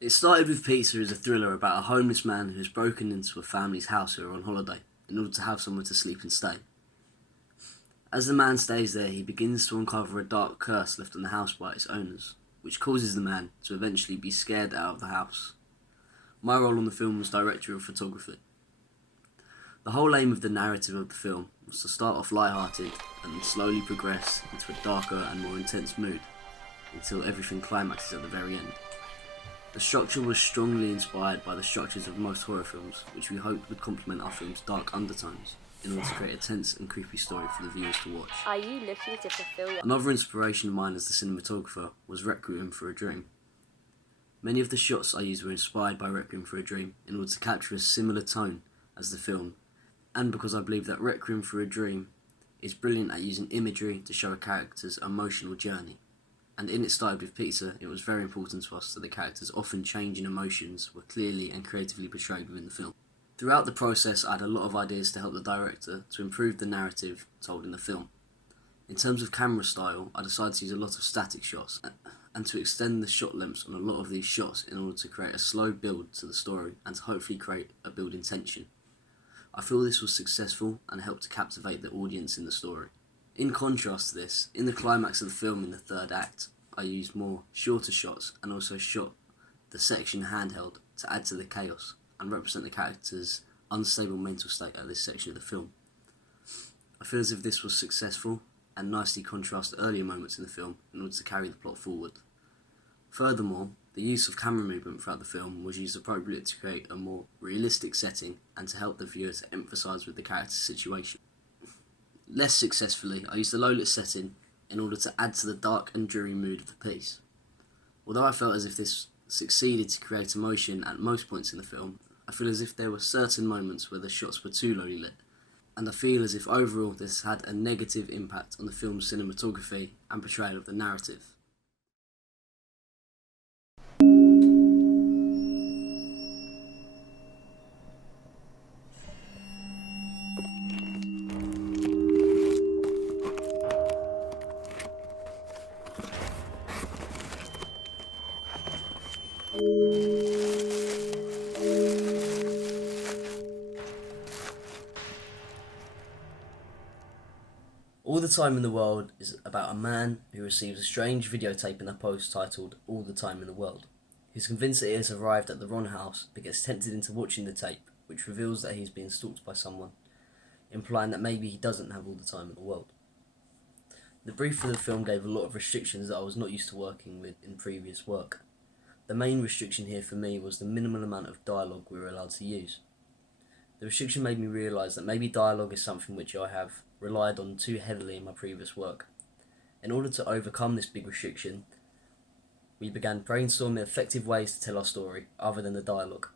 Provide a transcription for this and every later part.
It started with Pizza as a thriller about a homeless man who has broken into a family's house who are on holiday in order to have somewhere to sleep and stay. As the man stays there, he begins to uncover a dark curse left on the house by its owners, which causes the man to eventually be scared out of the house. My role on the film was director of photography. The whole aim of the narrative of the film was to start off light-hearted and slowly progress into a darker and more intense mood until everything climaxes at the very end. The structure was strongly inspired by the structures of most horror films, which we hoped would complement our film's dark undertones in order to create a tense and creepy story for the viewers to watch. Are you looking to fulfill your... Another inspiration of mine as the cinematographer was Requiem for a Dream. Many of the shots I used were inspired by Requiem for a Dream in order to capture a similar tone as the film, and because I believe that Requiem for a Dream is brilliant at using imagery to show a character's emotional journey. And in It Started With Pizza, it was very important to us that the characters' often changing emotions were clearly and creatively portrayed within the film. Throughout the process, I had a lot of ideas to help the director to improve the narrative told in the film. In terms of camera style, I decided to use a lot of static shots and to extend the shot lengths on a lot of these shots in order to create a slow build to the story and to hopefully create a building tension. I feel this was successful and helped to captivate the audience in the story. In contrast to this, in the climax of the film in the third act, I used more shorter shots and also shot the section handheld to add to the chaos and represent the character's unstable mental state at this section of the film. I feel as if this was successful and nicely contrasted earlier moments in the film in order to carry the plot forward. Furthermore, the use of camera movement throughout the film was used appropriately to create a more realistic setting and to help the viewer to empathise with the character's situation. Less successfully, I used the low-lit setting in order to add to the dark and dreary mood of the piece. Although I felt as if this succeeded to create emotion at most points in the film, I feel as if there were certain moments where the shots were too lowly lit, and I feel as if overall this had a negative impact on the film's cinematography and portrayal of the narrative. All the Time in the World is about a man who receives a strange videotape in a post titled All the Time in the World. He's convinced that he has arrived at the wrong house but gets tempted into watching the tape, which reveals that he's being stalked by someone, implying that maybe he doesn't have all the time in the world. The brief for the film gave a lot of restrictions that I was not used to working with in previous work. The main restriction here for me was the minimal amount of dialogue we were allowed to use. The restriction made me realise that maybe dialogue is something which I have relied on too heavily in my previous work. In order to overcome this big restriction, we began brainstorming effective ways to tell our story other than the dialogue.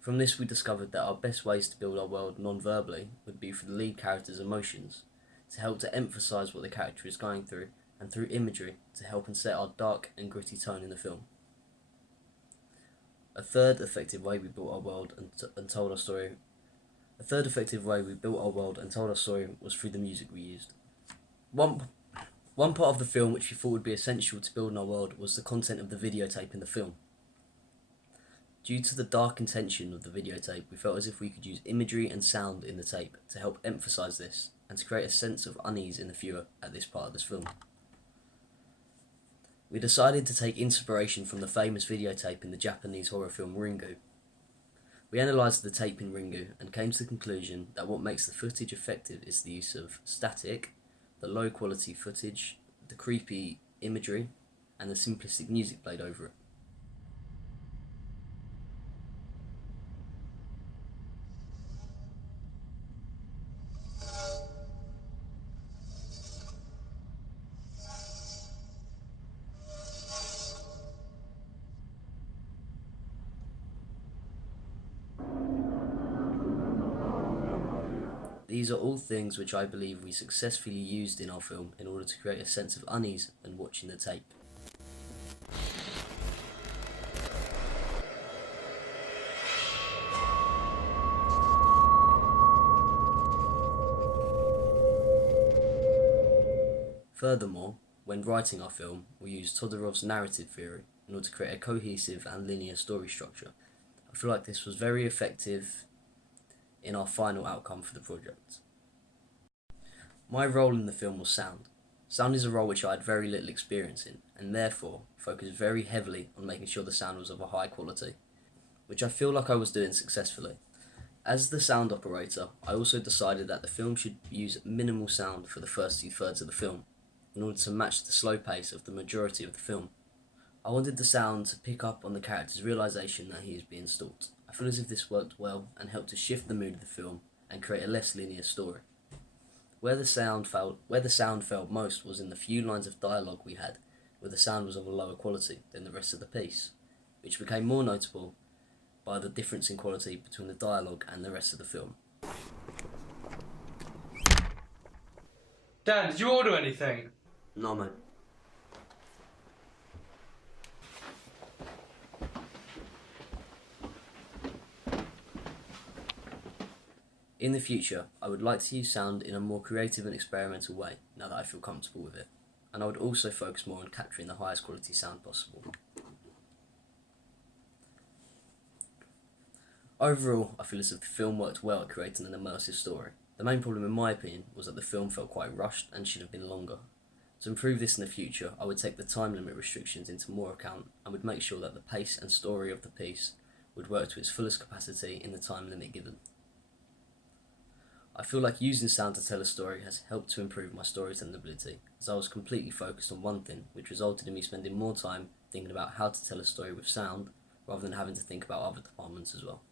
From this we discovered that our best ways to build our world non-verbally would be through the lead character's emotions, to help to emphasise what the character is going through, and through imagery to help and set our dark and gritty tone in the film. A third effective way we built our world and told our story was through the music we used. One part of the film which we thought would be essential to building our world was the content of the videotape in the film. Due to the dark intention of the videotape, we felt as if we could use imagery and sound in the tape to help emphasise this and to create a sense of unease in the viewer at this part of this film. We decided to take inspiration from the famous videotape in the Japanese horror film Ringu. We analysed the tape in Ringu and came to the conclusion that what makes the footage effective is the use of static, the low quality footage, the creepy imagery, and the simplistic music played over it. These are all things which I believe we successfully used in our film in order to create a sense of unease when watching the tape. Furthermore, when writing our film, we used Todorov's narrative theory in order to create a cohesive and linear story structure. I feel like this was very effective in our final outcome for the project. My role in the film was sound. Sound is a role which I had very little experience in, and therefore focused very heavily on making sure the sound was of a high quality, which I feel like I was doing successfully. As the sound operator, I also decided that the film should use minimal sound for the first 2/3 of the film, in order to match the slow pace of the majority of the film. I wanted the sound to pick up on the character's realization that he is being stalked. I feel as if this worked well and helped to shift the mood of the film and create a less linear story. Where the sound failed most was in the few lines of dialogue we had, where the sound was of a lower quality than the rest of the piece, which became more notable by the difference in quality between the dialogue and the rest of the film. Dan, did you order anything? No, mate. In the future, I would like to use sound in a more creative and experimental way, now that I feel comfortable with it, and I would also focus more on capturing the highest quality sound possible. Overall, I feel as if the film worked well at creating an immersive story. The main problem, in my opinion, was that the film felt quite rushed and should have been longer. To improve this in the future, I would take the time limit restrictions into more account and would make sure that the pace and story of the piece would work to its fullest capacity in the time limit given. I feel like using sound to tell a story has helped to improve my storytelling ability, as I was completely focused on one thing, which resulted in me spending more time thinking about how to tell a story with sound, rather than having to think about other departments as well.